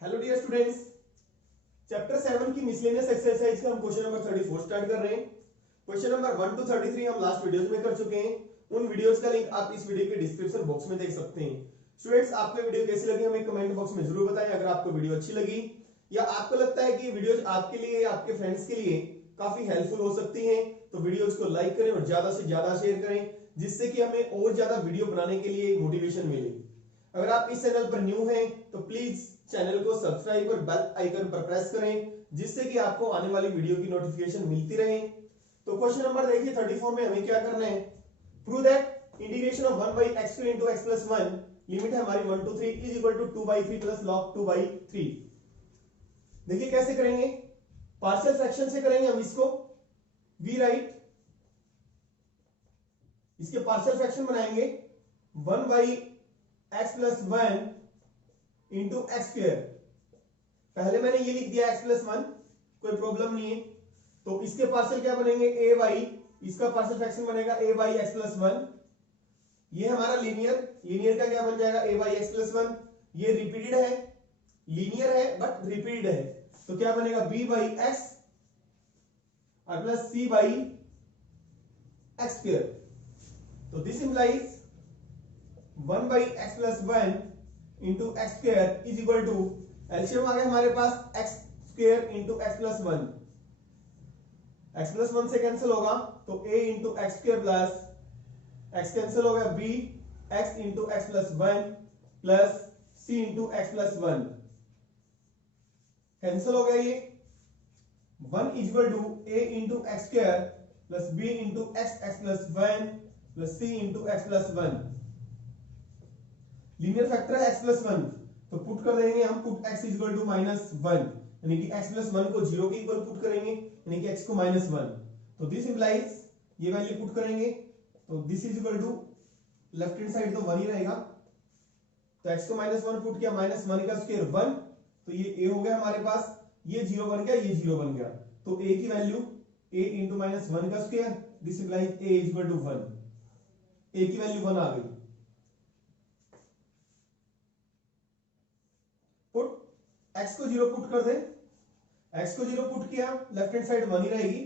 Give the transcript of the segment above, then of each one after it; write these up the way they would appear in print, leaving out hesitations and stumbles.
Hello dear students, chapter 7 की miscellaneous exercise का हम क्वेश्चन नंबर 34 स्टार्ट कर रहे हैं। क्वेश्चन नंबर 1 टू 33 हम लास्ट वीडियोस में कर चुके हैं। उन वीडियोस का लिंक आप इस वीडियो के डिस्क्रिप्शन बॉक्स में देख सकते हैं। स्टूडेंट्स, आपको वीडियो कैसी लगी हमें कमेंट बॉक्स में जरूर बताएं। अगर आपको वीडियो अच्छी लगी या आपको लगता है कि वीडियोस आपके लिए या आपके फ्रेंड्स के लिए काफी हेल्पफुल हो सकती हैं, तो वीडियोस को लाइक करें और ज्यादा से ज्यादा शेयर करें, जिससे कि हमें और ज्यादा वीडियो बनाने के लिए मोटिवेशन मिले। अगर आप इस चैनल पर न्यू हैं तो प्लीज चैनल को सब्सक्राइब और बेल आइकन पर प्रेस करें, जिससे कि आपको आने वाली वीडियो की नोटिफिकेशन मिलती रहे। तो क्वेश्चन नंबर देखिए 34 में हमें क्या करना है। Prove that integration of 1 by x square into x plus 1 limit है हमारी 1 to 3 is equal to 2 by 3 plus log 2 by 3। देखिए कैसे करेंगे, पार्शियल फ्रैक्शन से करेंगे हम इसको। वी राइट, इसके पार्शियल फ्रैक्शन बनाएंगे 1 by x plus 1 into x square. पहले मैंने ये लिख दिया x plus 1, कोई प्रॉब्लम नहीं है। तो इसके पार्शियल क्या बनेंगे, a by, इसका पार्शियल फ्रैक्शन बनेगा a by x plus 1। ये हमारा लीनियर का क्या बन जाएगा, a by x plus 1। ये रिपीटेड है, लीनियर है बट रिपीटेड है, तो क्या बनेगा b by x और प्लस c by x स्क्वायर। तो this implies 1 by x plus 1 into x square is equal to, LCM आ गया हमारे पास x स्क्वायर into x plus 1। x plus 1 से कैंसिल होगा तो a into x square plus x cancel हो गया b x into x plus 1 plus c into x plus 1 cancel हो गया। ये 1 is equal to a into x square plus b into x plus 1 plus c into x plus 1। Linear factor है x plus 1, तो put कर देंगे हम, put x is equal to minus 1, यानी कि x प्लस 1 को 0 के इक्वल पुट करेंगे, यानी कि x को माइनस 1। तो दिस इंप्लाइज, ये वैल्यू पुट करेंगे तो this is equal to, left hand side तो 1 ही रहेगा, तो x को माइनस 1 पुट किया, माइनस 1 का स्क्वायर 1, तो ये a हो गया हमारे पास, ये 0 बन गया, ये 0 बन गया, तो a की वैल्यू a इंटू माइनस 1 का square, this implies a is equal to 1। a की वैल्यू 1 आ गई। x को 0 पुट कर दे, x को 0 पुट किया, लेफ्ट हैंड साइड 1 ही रहेगी,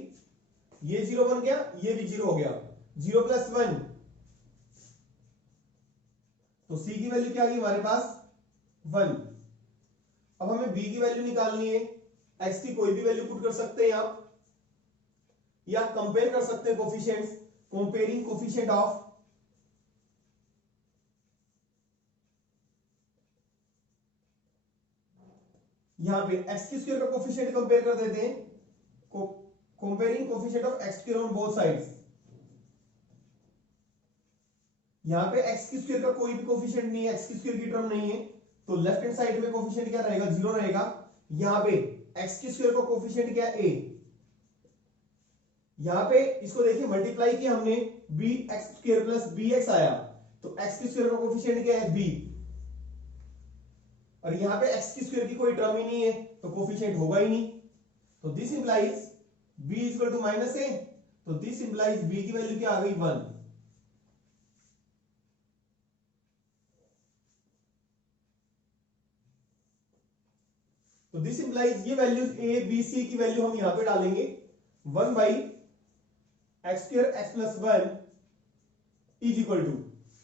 ये 0 बन गया, ये भी 0 हो गया, 0 प्लस 1, तो c की वैल्यू क्या आ गई हमारे पास 1। अब हमें b की वैल्यू निकालनी है, x की कोई भी वैल्यू पुट कर सकते हैं आप, या कंपेयर कर सकते हैं कोफिशिएंट्स, कंपेयरिंग कोफिशिएंट ऑफ यहां पे x की स्क्वायर का कोफिशिएंट कंपेयर कर देते हैं, comparing coefficient of x square on both sides. यहां पे x की स्क्वायर का कोई भी कोफिशिएंट नहीं है, x की स्क्वायर की टर्म नहीं है, तो लेफ्ट हैंड साइड में कोफिशिएंट क्या रहेगा, 0 रहेगा। यहां पे x की स्क्वायर का कोफिशिएंट क्या है, a। यहां पे इसको देखिए मल्टीप्लाई किया हमने, bx स्क्वायर प्लस bx आया, तो x की स्क्वायर का कोफिशिएंट क्या है, b, और यहां पे x की स्क्वायर की कोई टर्म ही नहीं है, तो कोफिशिएंट होगा ही नहीं, तो this implies b is equal to minus a, तो दिस इंप्लाइज b की वैल्यू क्या आ गई 1। तो दिस इंप्लाइज ये वैल्यूज a b c की वैल्यू हम यहां पे डालेंगे, 1 by x square x plus 1 is equal to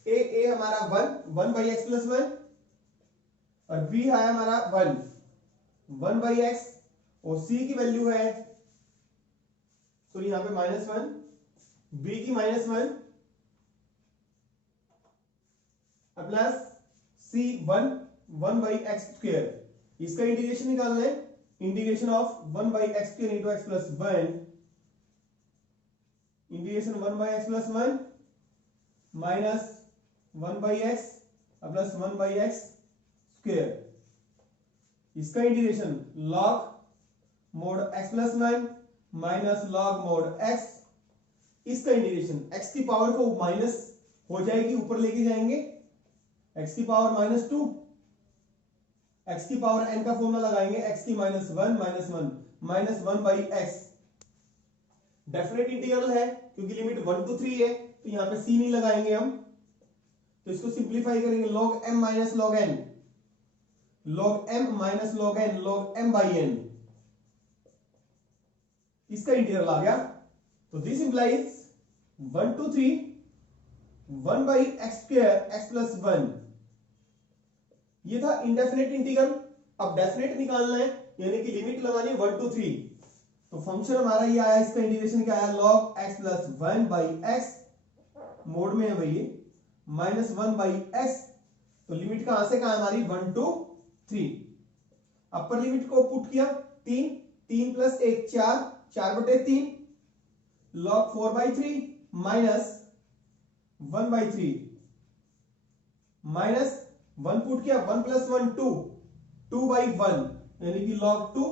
a हमारा 1 बाई एक्स प्लस 1, और b है हमारा 1 बाई एक्स, और c की वैल्यू है, सॉरी यहां पे माइनस 1, b की minus 1 plus c 1 by x square. इसका इंटीग्रेशन निकालना है, integration of 1 by x square into x plus 1, integration 1 by x plus 1 minus 1 by x plus 1 by x square. इसका integration log mod x plus 1 minus log mod x। इसका integration x की power को minus हो जाएगी, ऊपर लेके जाएंगे, x की पावर माइनस 2, x की पावर n का फॉर्मूला लगाएंगे, x की minus 1 minus 1 by x। Definite integral है क्योंकि लिमिट 1 to 3 है, तो यहां पे c नहीं लगाएंगे हम, तो इसको सिंप्लीफाई करेंगे, log m minus log n, log m minus log n, log m by n, इसका इंटीग्रल आ गया। तो this implies 1 to 3 1 by x square x plus 1, ये था इंडेफिनेट इंटीग्रल। अब डेफिनेट निकालना है, यानी कि लिमिट लगानी है 1 to 3। तो फंक्शन हमारा ये आया, इसका इंटीग्रेशन क्या आया, log x plus 1 by x, mode में है वही माइनस 1 बाई एक्स। तो लिमिट कहां से कहां हमारी 1 to 3। अपर लिमिट को पुट किया 3, 3 plus 1 4, 4/3 log 4 by 3 minus 1 by 3 minus 1 put किया 1 प्लस 1 2, 2 बाई 1 यानी कि log 2,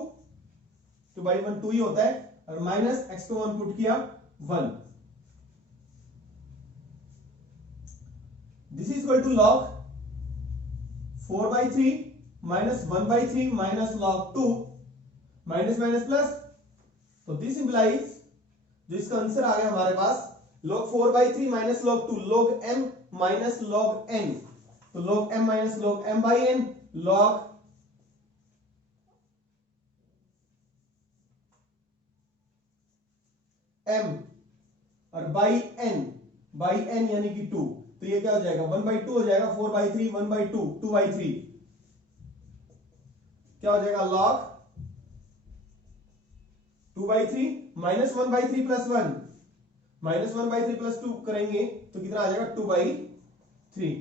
2 बाई 1 2 ही होता है, और माइनस x को 1 पुट किया 1। This is equal to log 4 by 3 minus 1 by 3 minus log 2, minus minus plus. तो दिस इंप्लाइज, जो इसका आंसर आ गया हमारे पास, log 4 by 3 minus log 2, log m minus log n। तो log m minus log m by n, log m और by n यानी कि 2। तो ये क्या हो जाएगा 1 बाई 2 हो जाएगा, 4 बाई 3 1 बाई 2, 2 बाई 3 क्या हो जाएगा log 2 by 3 minus 1 by 3 plus 1, minus 1 by 3 plus 2 करेंगे तो कितना आ जाएगा 2 by 3।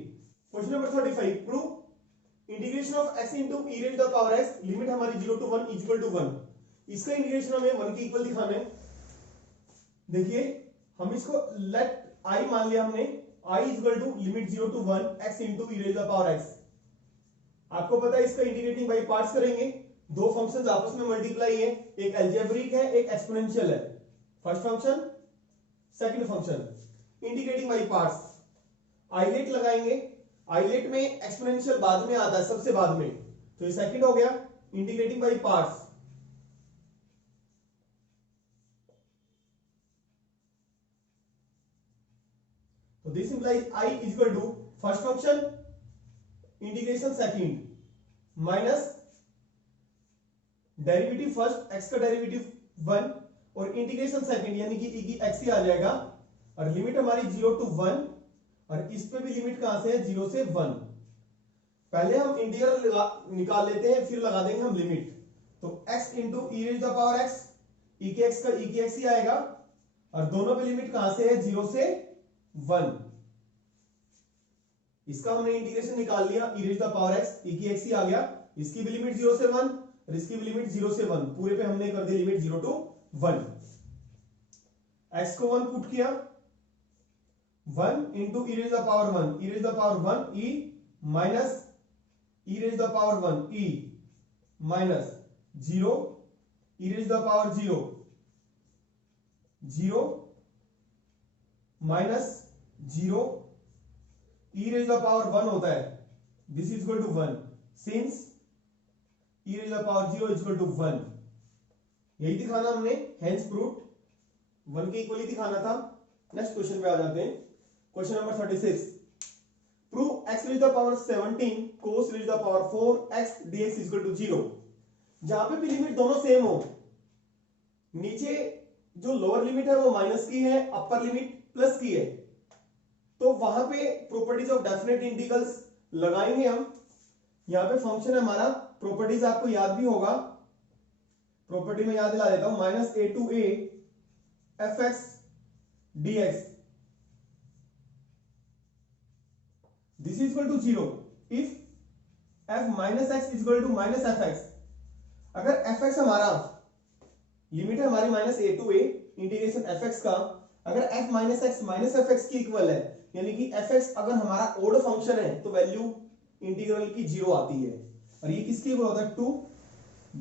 Question number 35, prove integration of x into e raise the power x, limit हमारी 0 to 1 इक्वल टू 1। इसका इंटीग्रेशन हमें 1 के इक्वल दिखाना है। देखिए हम इसको लेट i मान लिया हमने, i equal to limit 0 to 1 x into e raise the power x। आपको पता है इसका इंटीग्रेटिंग बाई पार्ट्स करेंगे, दो फंक्शंस आपस में मल्टीप्लाई है, एक अलजेब्रिक है एक एक्सपोनेंशियल है, first function second function. Integrating by parts, ILATE लगाएंगे, आइलेट में एक्सपोनेंशियल बाद में आता है, सबसे बाद में, तो ये सेकंड हो गया। इंटीग्रेटिंग बाई पार्ट्स, तो this implies i is equal to first function integration second minus derivative first x का डेरिवेटिव 1 और इंटीग्रेशन सेकंड यानी कि e की x ही आ जाएगा, और लिमिट हमारी 0 to 1, और इस पे भी लिमिट कहां से है 0 से 1। पहले हम इंटीग्रल निकाल लेते हैं फिर लगा देंगे हम लिमिट। तो x into e raise the power x, e के x का e की x ही आएगा, और दोनों पे लिमिट कहां से है 0 से 1। इसका हमने इंटीग्रेशन निकाल लिया, e raise the power x, e की x ही आ गया, इसकी भी लिमिट 0 से 1 और इसकी भी लिमिट 0 से 1, पूरे पे हमने कर दी लिमिट 0 to 1। x को 1 पुट किया 1 into e raise the power 1, e raise the power 1 e minus e raise the power 1 e minus 0 e raise the power 0 0 minus 0 e raise the power 1 होता है, this is equal to 1 since e raise the power 0 is equal to 1। यही दिखाना हमने, hence proved 1 के equal ही दिखाना था। Next question पे आ जाते हैं, question number 36, prove x raise the power 17 cos raise the power 4x dx is equal to 0। जहां पे भी लिमिट दोनों सेम हो, नीचे जो लोअर लिमिट है वो माइनस की है, अपर लिमिट प्लस की है, तो वहां पे प्रॉपर्टीज ऑफ डेफिनेट इंटीग्रल्स लगाएंगे हम। यहां पे फंक्शन है हमारा, प्रॉपर्टीज आपको याद भी होगा, प्रॉपर्टी में याद दिला देता हूं, minus a to a fx dx, this is equal to 0 if f minus x is equal to minus fx। अगर fx हमारा लिमिट है हमारी minus a to a integration fx का, अगर f minus x minus fx की equal है, यानी कि fx अगर हमारा ओड फंक्शन है तो वैल्यू इंटीग्रल की 0 आती है, और ये किसके इक्वल होता है 2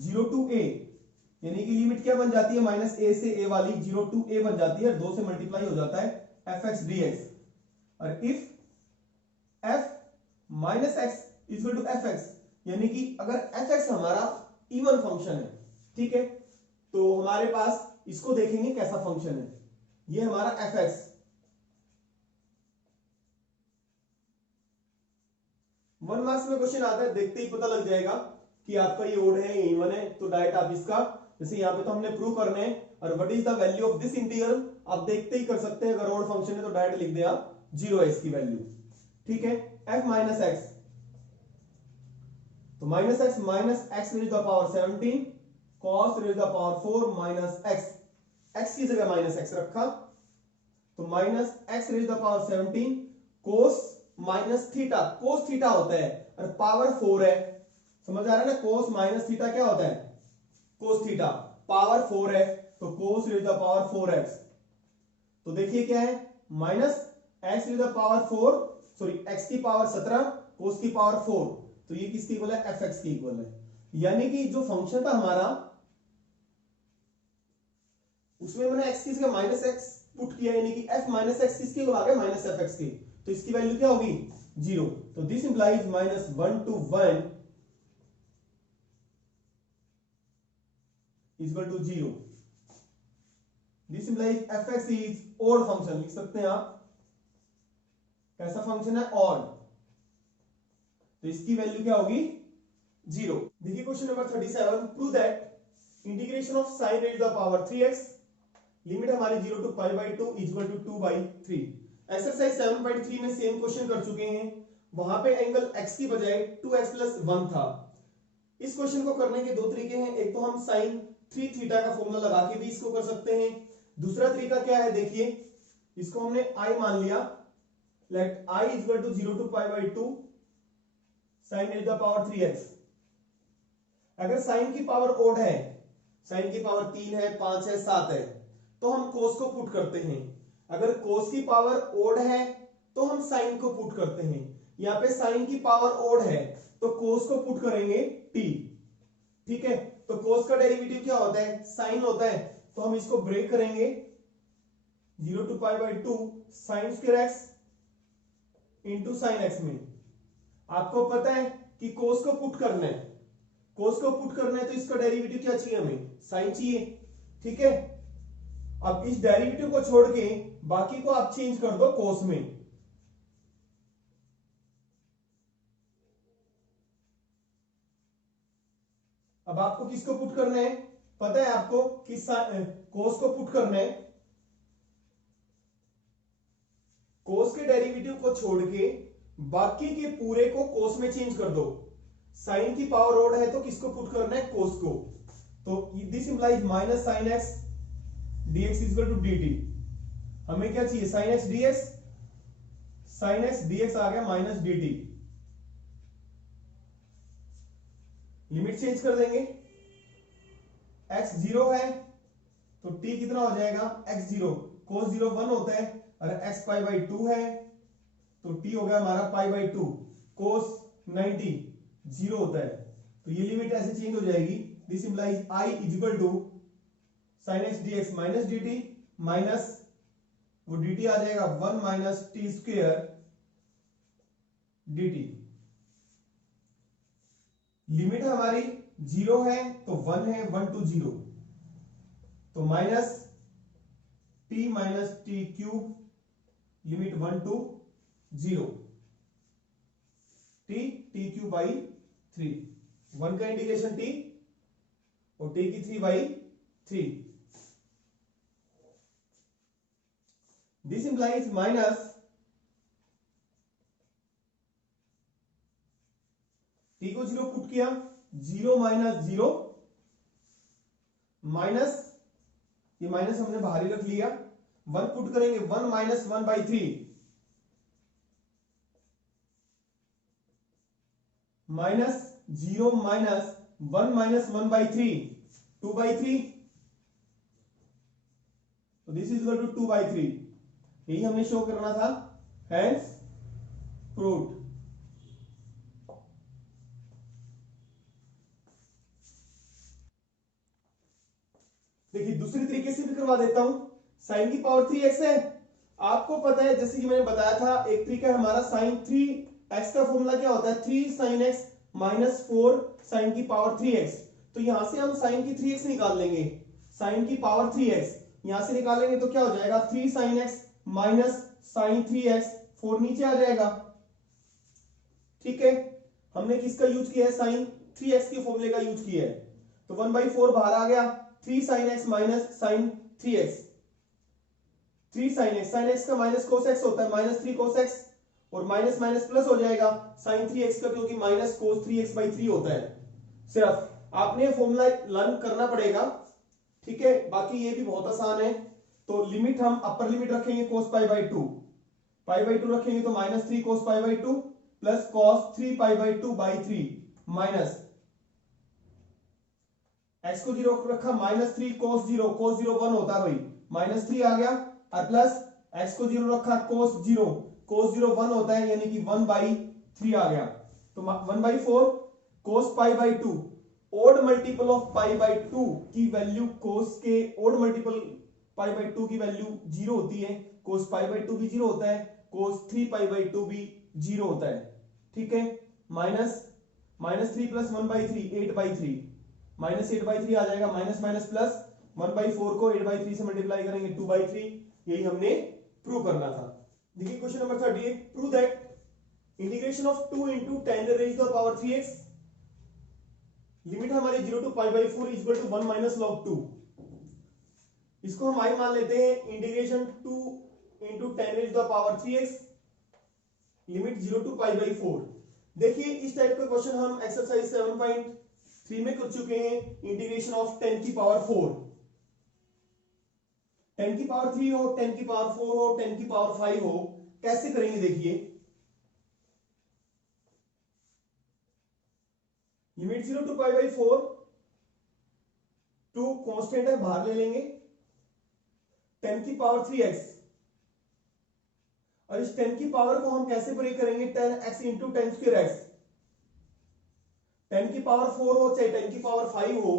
0 टू a, यानी कि लिमिट क्या बन जाती है माइनस a से a वाली 0 टू a बन जाती है, 2 से मल्टीप्लाई हो जाता है fx dx। और if f minus x equal to fx, यानी कि अगर fx हमारा इवन फंक्शन है, ठीक है, तो हमारे पास इसको देखेंगे कैसा फंक्शन है, ये हमारा fx 1 मार्क्स में क्वेश्चन आता है, देखते ही पता लग जाएगा कि आपका ये ओड है, ये इवन है, तो डायरेक्ट आप इसका, जैसे यहाँ पे तो हमने प्रूव करने हैं, और what is the value of this integral आप देखते ही कर सकते हैं। अगर ओड फंक्शन है तो डायरेक्ट लिख दे आप 0 है इसकी वैल्यू, ठीक है। f माइनस एक्स, तो minus x raise the power 17 cos raise the power 4 minus x, x की जगह माइनस एक्स रखा, तो minus x raise the power 17 cos minus theta, cos theta होता है और पावर 4 है, समझ आ रहा है ना। कोस माइनस थीटा क्या होता है, कोस थीटा, पावर 4 है, तो कोस रेज द पावर 4x। तो देखिए क्या है, minus x raise the power 4, sorry x की पावर 17 कोस की पावर 4, तो ये किसकी इक्वल है, fx की इक्वल है। यानी कि जो फंक्शन था हमारा उसमें मैंने x की जगह माइनस एक्स पुट किया, यानी कि f माइनस एक्स किसकी इक्वल आ गया, माइनस एफ एक्स की, तो इसकी वैल्यू क्या होगी, 0। तो this implies minus 1 to 1 is equal to 0। This implies fx is odd function, लिख सकते हैं आप, कैसा फंक्शन है, ऑड, तो इसकी वैल्यू क्या होगी, 0। देखिए question number 37, prove that integration of sin raise the power 3x, limit हमारी 0 to pi by 2 is equal to 2/3। Exercise 7.3 में सेम क्वेश्चन कर चुके हैं, वहां पे एंगल x की बजाय 2x + 1 था। इस क्वेश्चन को करने के दो तरीके हैं, एक तो हम sin 3 थीटा का फॉर्मूला लगा के भी इसको कर सकते हैं, दूसरा तरीका क्या है, देखिए इसको हमने i मान लिया, let i is equal to 0 to pi by 2 sin raise the power 3x। अगर sin की पावर ओड है, sin की पावर 3 है, 5 है, 7 है, तो हम cos को पुट करते हैं। अगर cos की पावर ओड है तो हम sin को पुट करते हैं। यहाँ पे sin की पावर ओड है तो cos को पुट करेंगे t, ठीक है। तो cos का डेरिवेटिव क्या होता है, sin होता है, तो हम इसको ब्रेक करेंगे 0 to pi by 2 sin square x into sin x में। आपको पता है कि cos को पुट करना है, cos को पुट करना है तो इसका डेरिवेटिव क्या चाहिए, हमें sin चाहिए, ठीक है। अब इस डेरिवेटिव को छोड़ के बाकी को आप चेंज कर दो cos में, अब आपको किसको पुट करना है, पता है आपको कि cos को पुट करना है, cos के डेरिवेटिव को छोड़ के बाकी के पूरे को cos में चेंज कर दो। sin की पावर ओड है तो किसको पुट करना है, cos को, तो this implies minus sin x dx is equal to dt। हमें क्या चाहिए, sin x dx, sin x dx आ गया माइनस dt। लिमिट चेंज कर देंगे, x 0 है तो t कितना हो जाएगा, x 0, cos 0 1 होता है, और x पाई बाई 2 है तो t हो गया हमारा पाई बाई 2, cos 90 0 होता है, तो ये लिमिट ऐसे चेंज हो जाएगी। This implies i is equal to sin x dx minus dt, minus वो dt आ जाएगा 1 minus t square dt। Limit हमारी 0 है तो 1 है, 1 to 0, तो minus T minus T cube, limit 1 to 0, T cube by 3, 1 का इंटीग्रेशन t और t की 3/3। दिस इंप्लाइज माइनस t को 0 पुट किया, 0 माइनस 0, माइनस ये माइनस हमने बाहर ही रख लिया, 1 पुट करेंगे 1 माइनस 1/3, माइनस 0 माइनस 1 माइनस 1/3 2/3, तो दिस इज इक्वल टू 2/3। यही हमने शो करना था, हेंस प्रूव्ड। देखिए दूसरी तरीके से भी करवा देता हूं, sin की पावर 3x है, आपको पता है जैसे कि मैंने बताया था, एक तरीका है हमारा sin 3x का फॉर्मूला क्या होता है, 3 sin x माइनस 4 sin की पावर 3x। तो यहां से हम sin की 3x निकाल लेंगे, sin की पावर 3x यहां से निकालेंगे तो क्या हो जाएगा, 3 sin x minus sin 3x, 4 नीचे आ जाएगा, ठीक है। हमने किसका यूज किया है, साइन 3x के फॉर्मूले का यूज किया है। तो 1/4 बाहर आ गया, 3 sin x minus sine 3x, 3 sin x, sin x का माइनस cos x होता है, -3 cos x, और माइनस माइनस प्लस हो जाएगा sin 3x का, क्योंकि माइनस cos 3x/3 होता है। सिर्फ आपने फॉर्मूला लर्न करना पड़ेगा, ठीक है, बाकी ये भी बहुत आसान है। तो लिमिट हम अपर लिमिट रखेंगे cos π/2, π/2 रखेंगे तो -3 cos π/2 plus cos 3π/2/3 minus x को 0 रखा, -3 cos 0, cos 0 1 होता है भाई, -3 आ गया, और प्लस x को 0 रखा, cos 0, cos 0 1 होता है, यानी कि 1/3 आ गया। तो 1/4 cos π/2, ओड मल्टीपल ऑफ π/2 की वैल्यू cos के ओड मल्टीपल π/2 की वैल्यू 0 होती है, cos π/2 भी 0 होता है, cos 3π/2 भी 0 होता है, ठीक है। माइनस -3 प्लस 1/3 8/3, -8/3 आ जाएगा, माइनस माइनस प्लस 1/4 को 8/3 से मल्टीप्लाई करेंगे 2/3, यही हमने प्रूव करना था। देखिए question number 38, prove that integration of 2 into 10 raised to the power 3x, limit हमारी 0 to π/4 equal to 1 minus log 2। इसको हम आई मान लेते हैं, integration 2 into 10 raised to the power 3x, limit 0 to π/4। देखिए इस टाइप का क्वेश्चन हम एक्सरसाइज 7.3 में कर चुके हैं, इंटीग्रेशन ऑफ 10 की पावर 4, 10 की पावर 3 हो, 10 की पावर 4 हो, 10 की पावर 5 हो, कैसे करेंगे देखिए। लिमिट 0 to π/4, 2 कांस्टेंट है, बाहर ले लेंगे, 10 की पावर 3x, और इस 10 की पावर को हम कैसे ब्रेक करेंगे, 10x इंटू 10^2x, 10 की पावर 4 हो चाहे 10 की पावर 5 हो,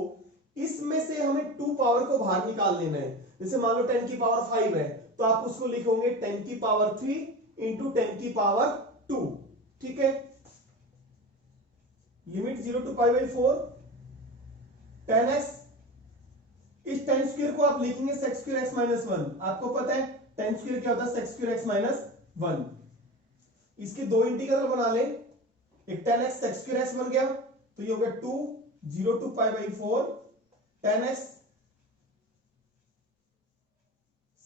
इसमें से हमें 2 पावर को बाहर निकाल लेना है। जैसे मान लो 10 की पावर 5 है, तो आप उसको लिखोगे 10 की पावर 3 इंटू 10 की पावर 2, ठीक है। लिमिट 0 to π/4, 10x, इस 10² को आप लिखेंगे sec² x - 1, आपको पता है 10² क्या होता है, sec² x - 1। इसके दो इंटीग्रल बना ले, एक 10x sec² x बन गया, तो ये हो गया 2 0 to π/4 10x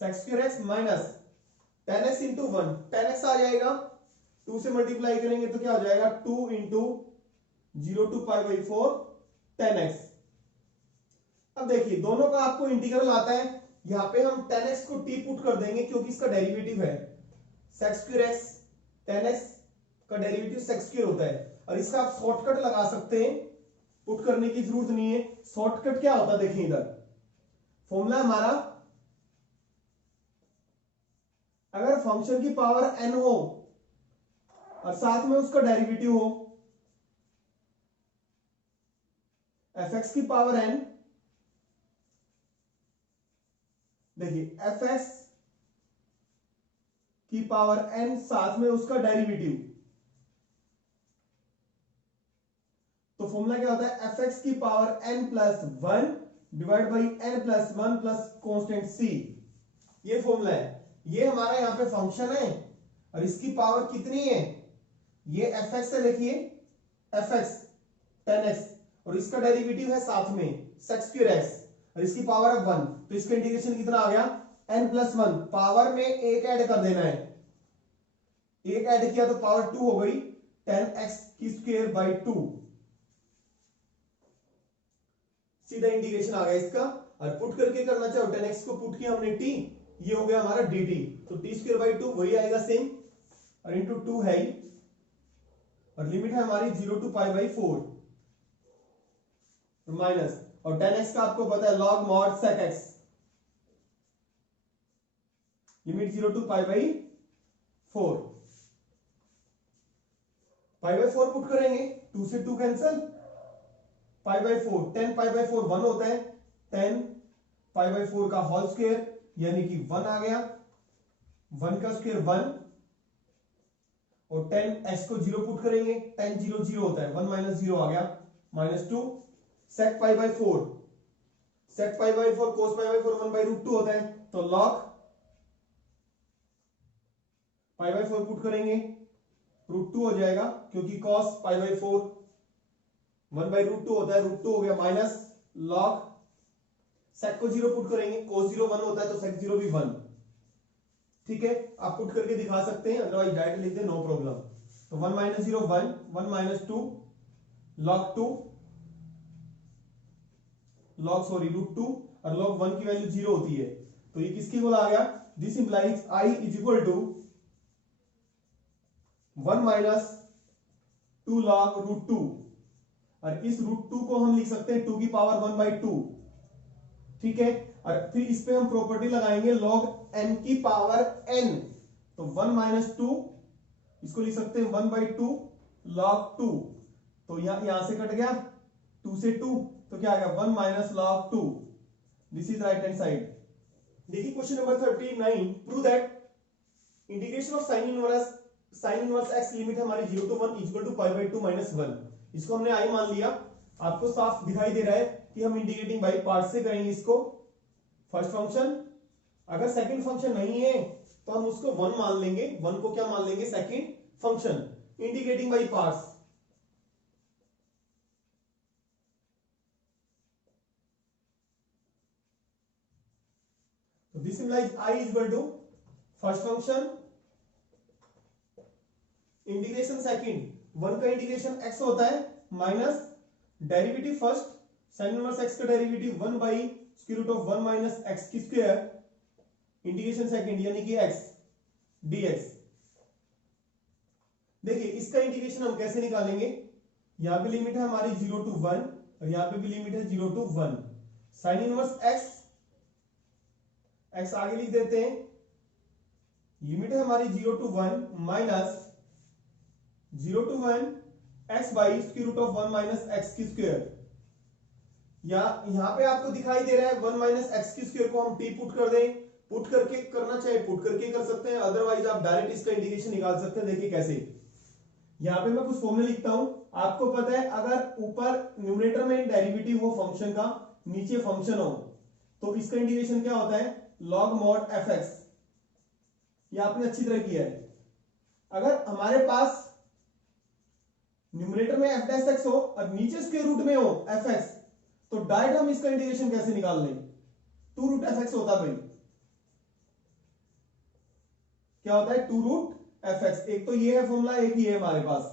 sec² x minus 10x into 1, 10x आ जाएगा, 2 से मल्टीप्लाई करेंगे तो क्या हो जाएगा, 2 इंटू 0 to π/4 10x। अब देखिए दोनों का आपको इंटीग्रल आता है, यहां पे हम 10x को t पुट कर देंगे क्योंकि इसका डेरिवेटिव है sec² x, 10x का डेरिवेटिव sec² होता है, और इसका आप शॉर्टकट लगा सकते हैं, पुट करने की जरूरत नहीं है। शॉर्टकट क्या होता है देखिए, इधर फॉर्मूला हमारा, अगर फंक्शन की पावर n हो और साथ में उसका डेरिवेटिव हो, fx की पावर n, देखिए fx की पावर n साथ में उसका डेरिवेटिव, तो फॉर्मूला क्या होता है, fx की power n plus 1 divide by n plus 1 plus constant c, ये फॉर्मूला है। ये हमारा यहां पे फंक्शन है और इसकी पावर कितनी है, ये fx है, देखिए fx 10x, और इसका डेरिवेटिव है साथ में sec² x, और इसकी पावर है 1, तो इसका इंटीग्रेशन कितना आ गया, n प्लस 1, पावर में एक ऐड कर देना है, एक ऐड किया तो पावर 2 हो गई, 10x² 2, सीधा इंटीग्रेशन आ गया इसका। और पुट करके करना चाहो, 10x को पुट किया हमने t, ये हो गया हमारा dt, तो t² 2 वही आएगा सेम, और इंटू 2 है ही, और लिमिट है हमारी 0 to π/4 माइनस, और 10x का आपको पता है log mod sec x, limit 0 to π/4, π/4 put करेंगे, 2 से 2 कैंसल, π/4 10 π/4 1 होता है, 10 π/4 का होल स्क्वायर यानी कि 1 आ गया, 1 का स्क्वायर 1, और 10x को 0 पुट करेंगे, 10 0 0 होता है, 1 माइनस 0 आ गया, -2 sec π/4, sec π/4 cos π/4 1/√2 होता है, तो log π/4 पुट करेंगे, √2 हो जाएगा, क्योंकि cos π/4 1/√2 होता है, √2 हो गया, माइनस log sec को 0 पुट करेंगे, cos 0 1 होता है तो sec 0 भी 1। ठीक है, आप पुट करके दिखा सकते हैं, अदरवाइज डायरेक्ट लिख दे, नो प्रॉब्लम। तो 1 - 0 1, 1 - 2 log 2 √2 और log 1 की वैल्यू 0 होती है, तो ये किसकी इक्वल आ गया? This implies I is equal to 1 - 2 log √2, और इस √2 को हम लिख सकते हैं 2 की पावर 1/2। ठीक है, और फिर इस पे हम प्रॉपर्टी लगाएंगे log n की पावर n, तो 1 - 2 इसको लिख सकते हैं 1/2 log 2, तो यहां से कट गया 2 से 2, तो क्या आ गया 1 - log 2। This is right hand side. देखिए question number 39, prove that integration of sin inverse x limit है हमारी 0 to 1 इक्वल टू π/2 - 1। इसको हमने i मान लिया, आपको साफ दिखाई दे रहा है कि हम इंटीग्रेटिंग बाई पार्ट से करेंगे इसको। फर्स्ट फंक्शन, अगर सेकंड फंक्शन नहीं है तो हम उसको 1 मान लेंगे, 1 को क्या मान लेंगे? Second function. Integrating by parts, तो this implies I is equal to first function integration second, 1 का इंटीग्रेशन x होता है minus derivative first sin inverse x का डेरिवेटिव 1/√1 माइनस x की स्क्वायर इंटीग्रेशन सेकंड यानी कि x dx। देखिए इसका इंटीग्रेशन हम कैसे निकालेंगे? यहां पे लिमिट है हमारी 0 to 1 और यहां पे भी लिमिट है 0 to 1। sin इनवर्स x आगे लिख देते हैं, लिमिट है हमारी 0 to 1 minus 0 to 1 x/√1 minus x की स्क्वायर। यहां पे आपको दिखाई दे रहा है 1 माइनस x की स्क्वायर को हम t पुट कर दें, पुट करके करना चाहे पुट करके कर सकते हैं, अदरवाइज आप डायरेक्ट इसका इंटीग्रेशन निकाल सकते हैं। देखिए कैसे, यहां पे मैं कुछ फॉर्मूला लिखता हूं, आपको पता है अगर ऊपर न्यूमरेटर में डेरिवेटिव हो फंक्शन का, न्यूमरेटर नीचे फंक्शन हो, तो इसका इंटीग्रेशन क्या होता है? log mod fx। ये आपने अच्छी तरह किया है। अगर हमारे पास न्यूमरेटर में f' हो और नीचे स्क्वायर रूट में हो fx, तो डायरेक्ट हम इसका इंटीग्रेशन कैसे निकाल लें? 2√fx होता भाई, क्या होता है? 2√fx। एक तो ये है फॉर्मूला, एक ही है हमारे पास।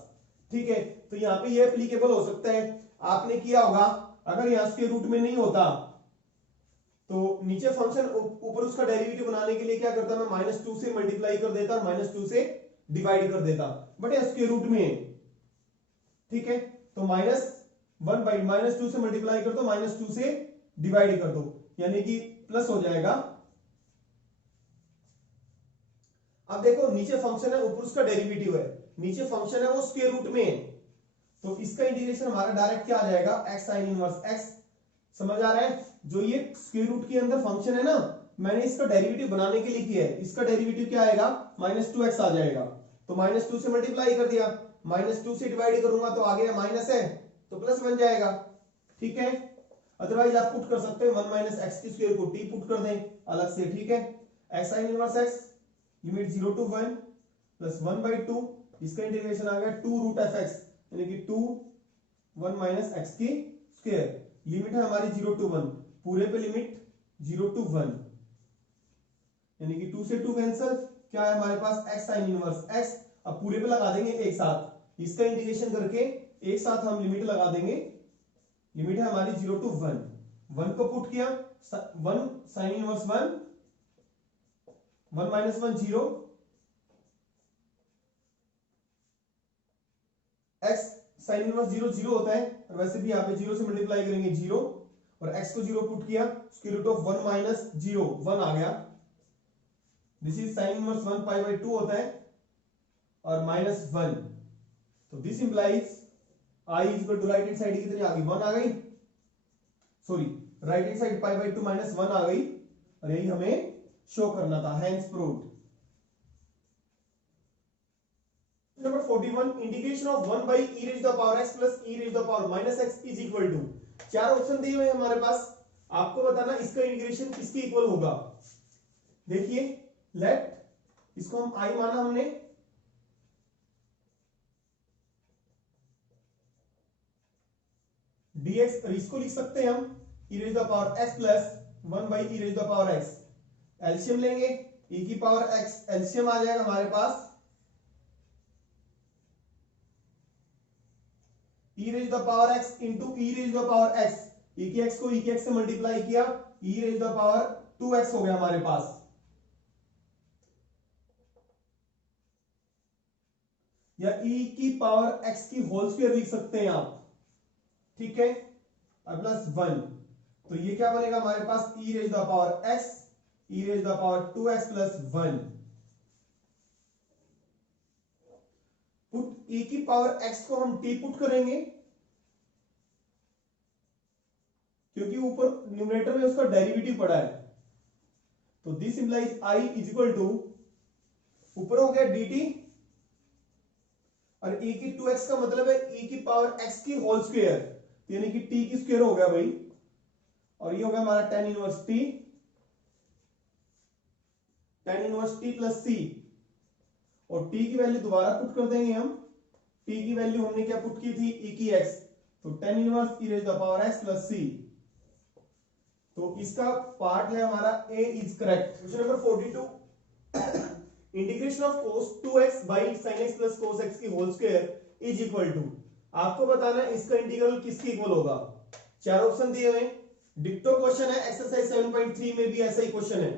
ठीक है, तो यहां पे ये एप्लीकेबल हो सकता है। आपने किया होगा, अगर यहां स्क्वायर रूट में नहीं होता तो नीचे फंक्शन ऊपर उसका डेरिवेटिव बनाने के लिए क्या करता, मैं -2 से मल्टीप्लाई कर देता, -2 से डिवाइड कर देता, बट ये स्क्वायर रूट में है। ठीक है, तो -2 से मल्टीप्लाई कर दो, -2 से डिवाइड कर दो, यानी कि प्लस हो जाएगा। अब देखो नीचे फंक्शन है, ऊपर उसका डेरिवेटिव है, नीचे फंक्शन है वो स्क्वायर रूट में है, तो इसका इंटीग्रेशन हमारा डायरेक्ट क्या आ जाएगा? x sin inverse x। समझ आ रहा है? जो ये स्क्वायर रूट के अंदर फंक्शन है ना, मैंने इसका डेरिवेटिव बनाने के लिए किया है, इसका डेरिवेटिव क्या आएगा? -2x आ जाएगा, तो -2 से मल्टीप्लाई कर दिया, -2 से डिवाइड करूंगा तो आगे माइनस है तो प्लस बन जाएगा। ठीक है, अदरवाइज आप पुट कर सकते हैं 1 माइनस एक्स की स्क्वायर को t पुट कर दें अलग से। ठीक है, x sin inverse x limit 0 to 1 plus 1/2, इसका इंटीग्रेशन आ गया 2√fx यानी कि 2 1 माइनस x की स्क्वायर। लिमिट है हमारी 0 to 1, पूरे पे लिमिट 0 to 1 यानी कि 2 से 2 कैंसिल, क्या है हमारे पास? x sin inverse x। अब पूरे पे लगा देंगे एक साथ, इसका इंटीग्रेशन करके एक साथ हम लिमिट लगा देंगे। लिमिट है हमारी 0 to 1, 1 को पुट किया, 1 sin inverse 1, 1 minus 1 0, x sin inverse 0 0 होता है, और वैसे भी यहाँ पे 0 से मल्टीप्लाई करेंगे 0, और x को 0 पुट किया, स्क्वायर रूट ऑफ 1 माइनस 0 1 आ गया। दिस इज sin इनवर्स 1 π/2 होता है और -1, तो this implies I is equal to right hand side कितनी आ गई? 1 आ गई, सॉरी राइट हैंड साइड π/2 -1 आ गई, और यही हमें शो करना था, hence proved. Number 41, integration of 1 by e raised to the power x plus e raised to the power minus x is equal to, चार ऑप्शन दिए हुए हैं हमारे पास, आपको बताना इसका इंटीग्रेशन किसके इक्वल होगा। देखिए लेट, इसको हम i माना हमने, dx, और इसको लिख सकते हैं हम e raise the power x plus 1 by e raise the power x। LCM लेंगे, e की पावर x एलसीएम आ जाएगा हमारे पास e raise the power x into e raise the power x, e की x को e की x से मल्टीप्लाई किया, e raise the power 2x हो गया हमारे पास। या e की पावर x की होल स्क्वायर लिख सकते हैं आप, ठीक है, और प्लस 1। तो ये क्या बनेगा हमारे पास e raise the power x, e raise the power 2x plus 1। Put e की पावर x को हम t पुट करेंगे, क्योंकि ऊपर न्यूमरेटर में उसका डेरिवेटिव पड़ा है। तो this implies i is equal to, ऊपर हो गया dt, और e की 2x का मतलब है e की पावर x की होल स्क्वायर, यानी कि t की स्क्वायर हो गया भाई, और ये हो गया हमारा tan inverse t plus c, और t की वैल्यू दोबारा पुट कर देंगे हम। t की वैल्यू हमने क्या पुट की थी, e की x, तो tan inverse e raise the power x plus c। तो इसका पार्ट है हमारा a is correct. Question number 42, integration of cos 2x by sin x plus cos x की whole square is equal to, आपको बताना है इसका इंटीग्रल किसके इक्वल होगा। चार ऑप्शन दिए हुए, डिक्टो क्वेश्चन है, एक्सरसाइज 7.3 में भी ऐसा ही क्वेश्चन है।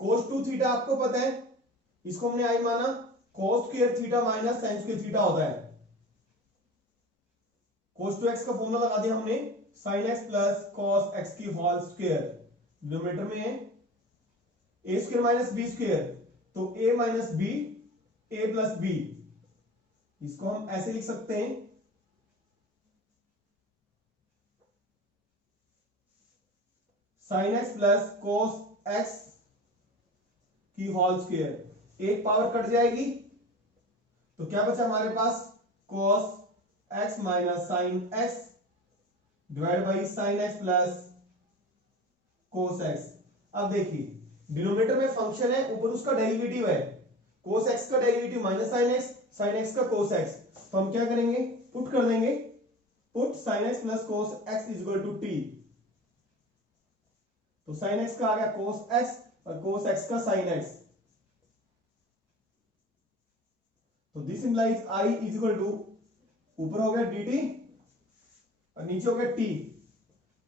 cos 2 थीटा आपको पता है, इसको हमने आई माना, cos square theta minus sin square theta होता है। cos 2x का फॉर्मूला लगा दिया हमने, sin x plus cos x की होल स्क्वायर, डिनोमिनेटर में है a square minus b square, तो a minus b, a plus b, इसको हम ऐसे लिख सकते हैं, sin x plus cos x की होल स्क्वायर, एक पावर कट जाएगी, तो क्या बचा हमारे पास, cos x minus sin x divide by sin x plus cos x। अब देखिए डिनोमिनेटर में फंक्शन है, ऊपर उसका डेरिवेटिव है, cos x का डेरिवेटिव माइनस sin x का cos x, तो हम क्या करेंगे, पुट कर देंगे, put sin x plus cos x is equal to t। तो sin x का आ गया cos x और cos x का sin x। तो this implies i is equal to, ऊपर हो गया dt और नीचे हो गया t,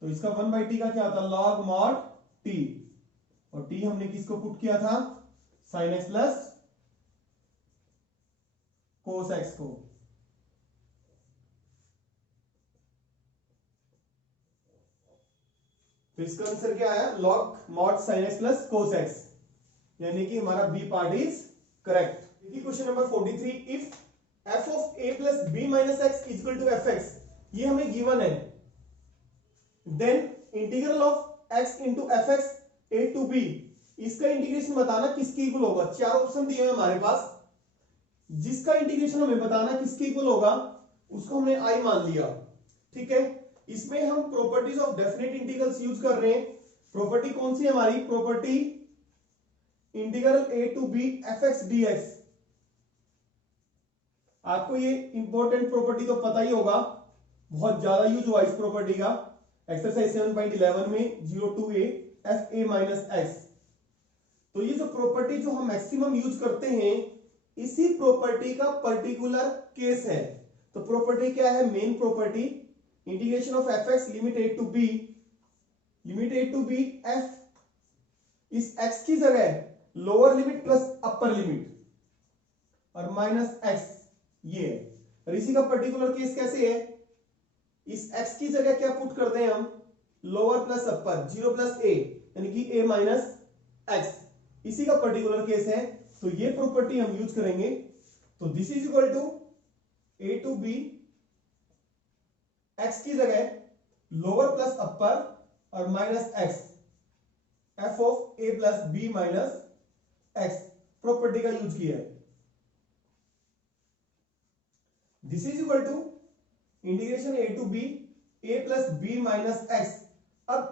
तो इसका 1 बाई टी का क्या होता है, log mod t, और t हमने किसको पुट किया था, sin x plus cos x को। तो इसका आंसर क्या आया, log mod sin x plus cos x, यानी कि हमारा बी पार्ट इज करेक्ट। देखिए question number 43, if f of a plus b minus x is equal to fx, ये हमें गिवन है, then integral of x into fx a to b, इसका इंटीग्रेशन बताना किसके इक्वल होगा। चार ऑप्शन दिए हुए हमारे पास, जिसका इंटीग्रेशन हमें बताना किसके इक्वल होगा उसको हमने i मान लिया, ठीक है। इसमें हम properties of definite integrals use कर रहे हैं। प्रॉपर्टी कौन सी है हमारी, property integral a to b fx dx। आपको ये इंपॉर्टेंट प्रॉपर्टी तो पता ही होगा, बहुत ज्यादा यूज हुआ इस प्रॉपर्टी का, एक्सरसाइज 7.11 में 0 f a माइनस x। तो ये जो प्रॉपर्टी जो हम मैक्सिमम यूज करते हैं, इसी प्रॉपर्टी का पर्टिकुलर केस है। तो प्रॉपर्टी क्या है, main property, integration of fx limit a to b f, इस x की जगह lower limit plus upper limit और माइनस x, ये। और इसी का पर्टिकुलर केस कैसे है, इस x की जगह क्या पुट कर दें हम, lower plus upper, 0 plus a, यानी कि a माइनस x, इसी का पर्टिकुलर केस है। तो ये प्रॉपर्टी हम यूज करेंगे। तो this is equal to a to b, x की जगह लोअर प्लस अपर और minus x, f of a plus b minus x, property का यूज किया है। This is equal to integration a to b a plus b minus x। अब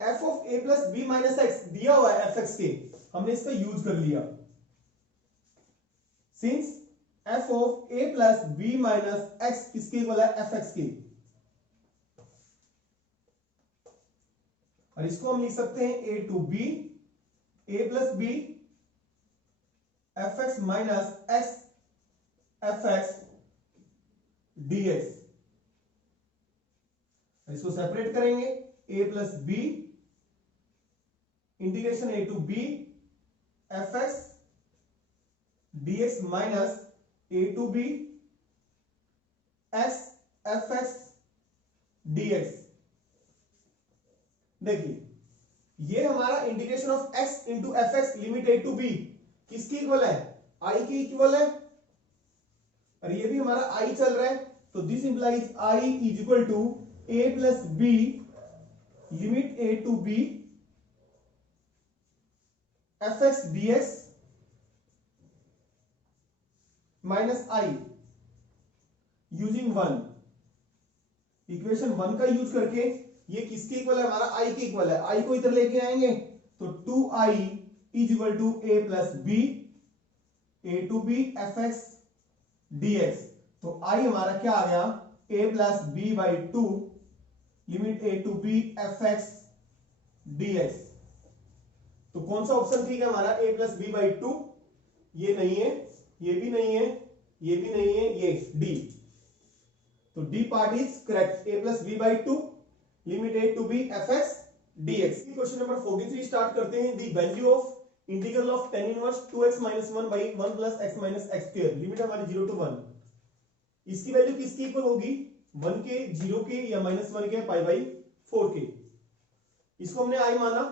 f of a plus b minus x दिया हुआ है fx के, हमने इसका यूज कर लिया। Since f of a plus b minus x किसके इक्वल है, fx के, और इसको हम लिख सकते हैं a to b a plus b f x minus x f x dx. इसको सेपरेट करेंगे a plus b integration a to b f x dx minus a to b x f x dx. देखिए ये हमारा integration of x into f x limit a to B किसकी equal है, i की equal है, और ये भी हमारा i चल रहा है, तो this implies i is equal to a plus b limit a to b f x d x minus i using 1। Equation 1 का यूज करके ये किसके इक्वल है, हमारा i के इक्वल है। i को इधर लेके आएंगे तो 2i is equal to a plus b a to b f x d x. तो i हमारा क्या आ गया, a plus b by two limit a to b f x d x. तो कौन सा ऑप्शन ठीक है हमारा, a plus b by two, ये नहीं है, ये भी नहीं है, ये भी नहीं है, ये डी। तो D part is correct, a plus b by two limit a to b f x dx. Question number 43 start करते हैं। The value of integral of tan inverse 2x minus 1 by 1 plus x minus x square, limit हमारी 0 to 1। इसकी value किसकी equal होगी, 1 के, 0 के या minus 1 के, पाई बाई 4 के। इसको हमने i माना,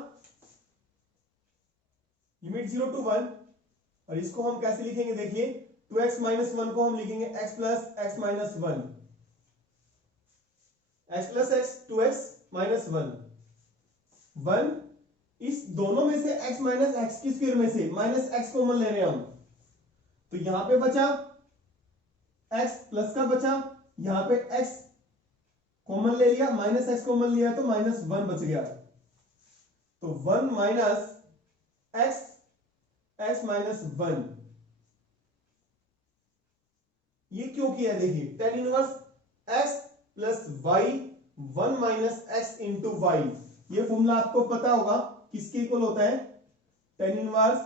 लिमिट 0 टू 1, और इसको हम कैसे लिखेंगे, देखिए 2x माइनस 1 को हम लिखेंगे x plus x minus 1, x plus x 2x minus 1। इस दोनों में से x माइनस x की स्क्वायर में से माइनस x कॉमन ले रहे हैं हम, तो यहां पे बचा x प्लस का बचा, यहां पे x कॉमन ले लिया, माइनस x कॉमन लिया तो माइनस 1 बच गया। तो 1 माइनस x x माइनस 1, ये क्यों किया, देखिए tan inverse x plus y 1 minus x into y. ये फॉर्मूला आपको पता होगा किसके इक्वल होता है, tan inverse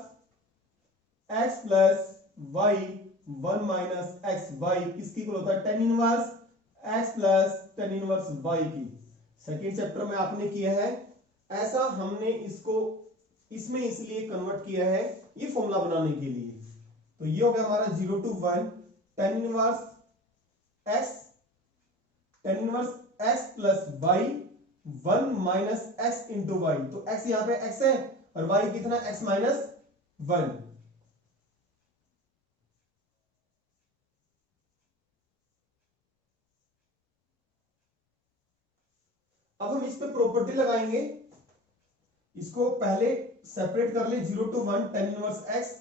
x plus y 1 minus x y किसकी इक्वल होता है, tan inverse x plus tan inverse y की। सेकेंड चैप्टर में आपने किया है, ऐसा हमने इसको इसमें इसलिए कन्वर्ट किया है ये फॉर्मूला बनाने के लिए। तो ये हो गया हमारा 0 to 1 tan inverse x, tan inverse x plus y 1 minus x into y. तो x यहां पे x है और y कितना, x माइनस 1। अब हम इस पे प्रॉपर्टी लगाएंगे, इसको पहले सेपरेट कर ले, 0 टू 1 tan इनवर्स x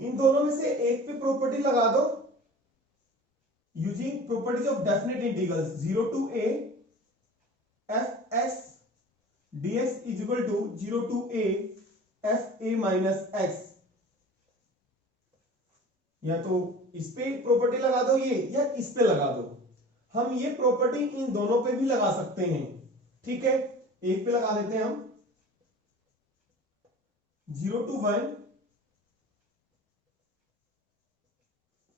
इन दोनों में से एक पे प्रॉपर्टी लगा दो using properties of definite integrals. 0 to a f x dx is equal to 0 to a f a minus x. या तो इस पे प्रॉपर्टी लगा दो ये, या इस पे लगा दो। हम ये प्रॉपर्टी इन दोनों पे भी लगा सकते हैं, ठीक है। एक पे लगा देते हैं हम, 0 टू 1,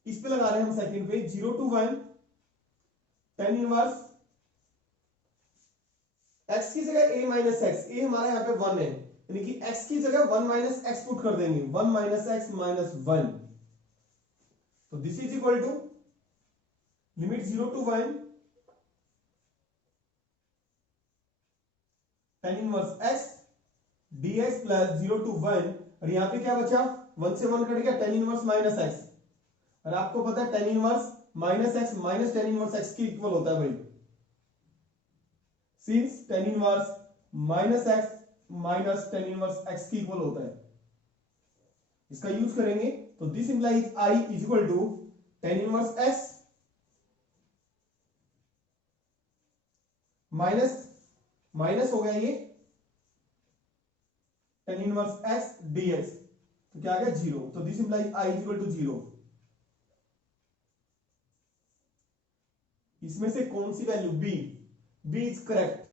इस पे लगा रहे हैं हम सेकंड पे, 0 टू 1 tan इनवर्स x की जगह a माइनस एक्स, a हमारा यहाँ पे 1 है, यानी कि x की जगह 1 माइनस एक्स पुट कर देंगे, 1 माइनस एक्स माइनस 1। तो this is equal to limit 0 to 1 tan inverse x dx plus 0 to 1, और यहां पे क्या बचा, 1 से 1 कट गया, tan इनवर्स माइनस एक्स। और आपको पता है tan inverse minus x minus tan inverse x की इक्वल होता है भाई, since tan inverse minus x minus tan inverse x की इक्वल होता है। इसका यूज करेंगे तो this implies i is equal to tan inverse x minus minus हो गया ये tan इनवर्स x dx। तो क्या आ गया 0, तो this implies I is equal to 0। इसमें से कौन सी वैल्यू बी इज करेक्ट,